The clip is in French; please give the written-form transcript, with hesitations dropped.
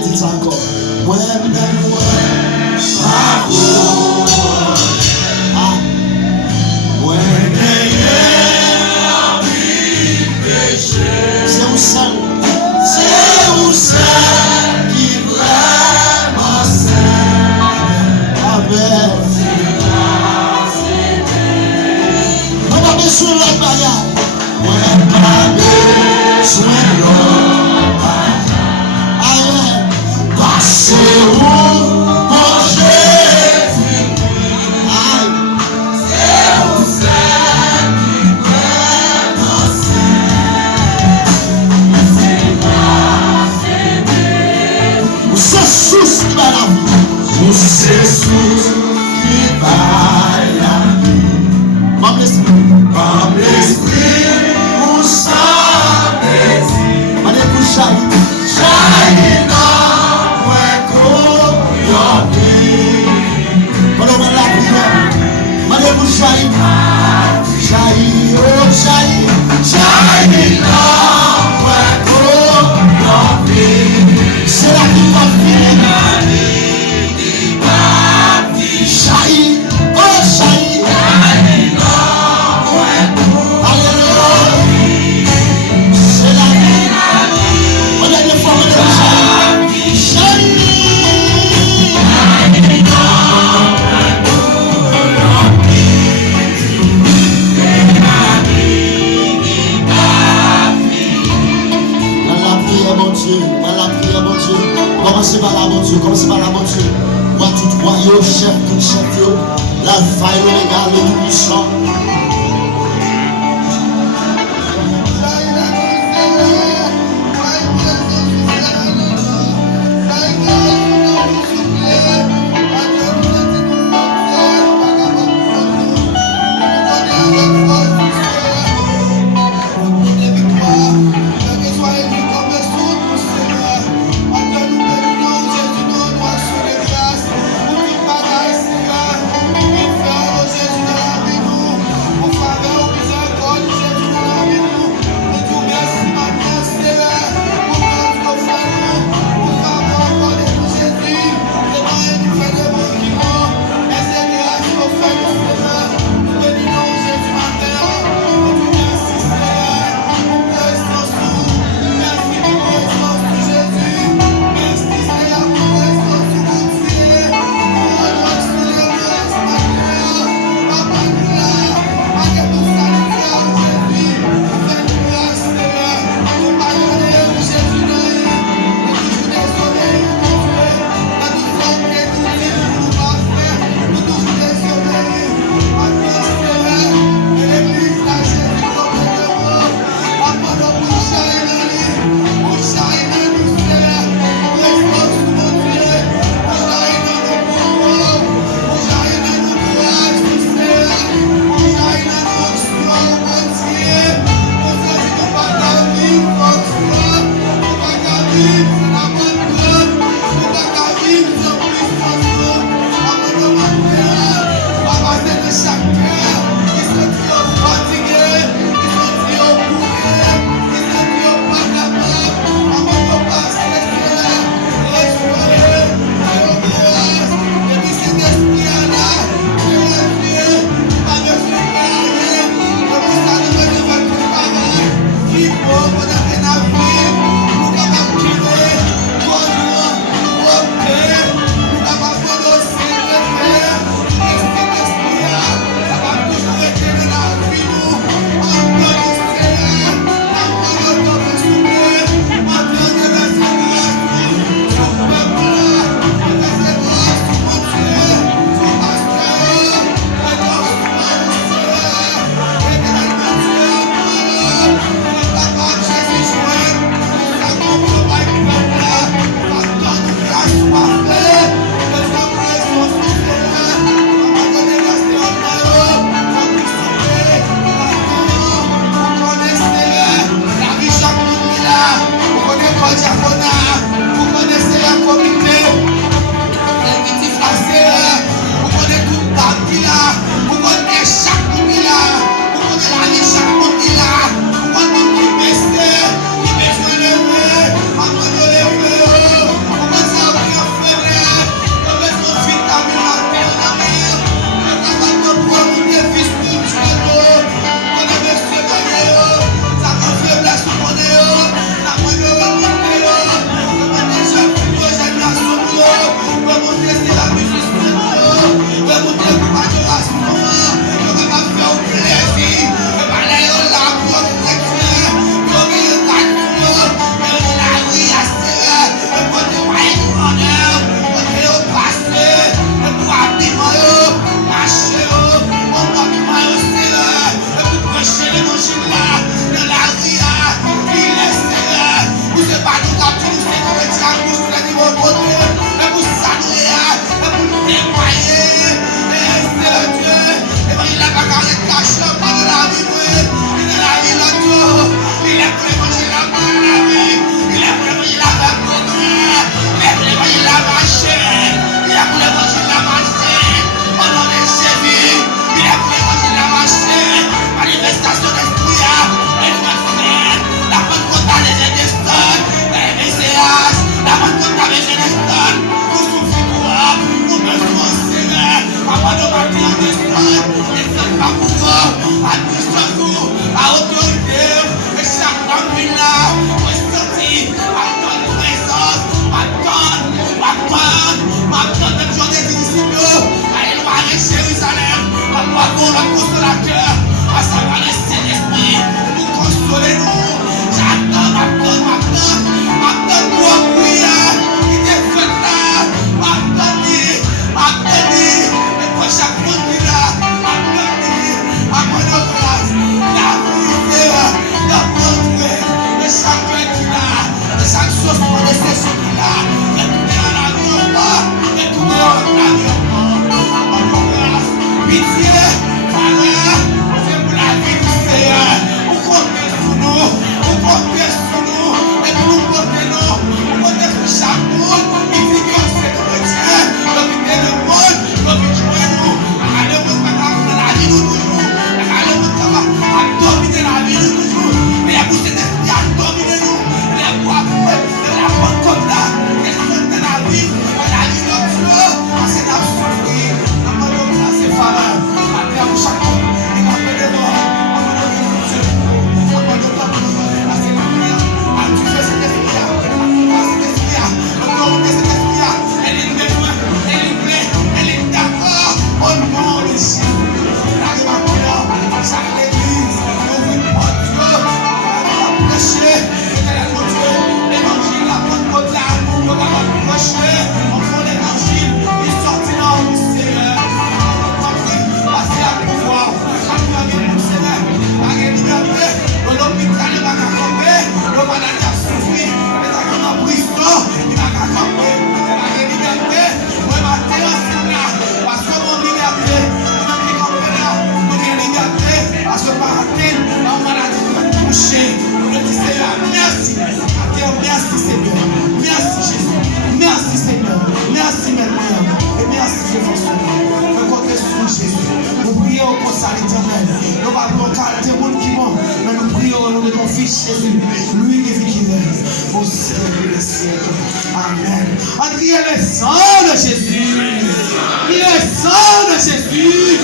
dit ça encore. Moi-même, c'est où seul qui vraiment sait. Amen. On va besoin de l'autre bagage. On va besoin de l'autre bagage. Amen. Parce où mon Jésus. Amen. C'est où seul qui vraiment sait. C'est sous qui va la vie. C'est sous qui va la vie. Comme l'esprit, pour ça, allez, pour jaillir dans point qu'aujourd'hui. Pendant la prière, allez, pour jaillir dans point qu'aujourd'hui. C'est la vie va finir. Commencez par la bonne Dieu, commencez par la bonne Dieu. Moi, tout royaume, chef, tout chef, l'alpha et l'oméga, le tout puissant. On crie le sang de Jésus. Il est le sang de Jésus.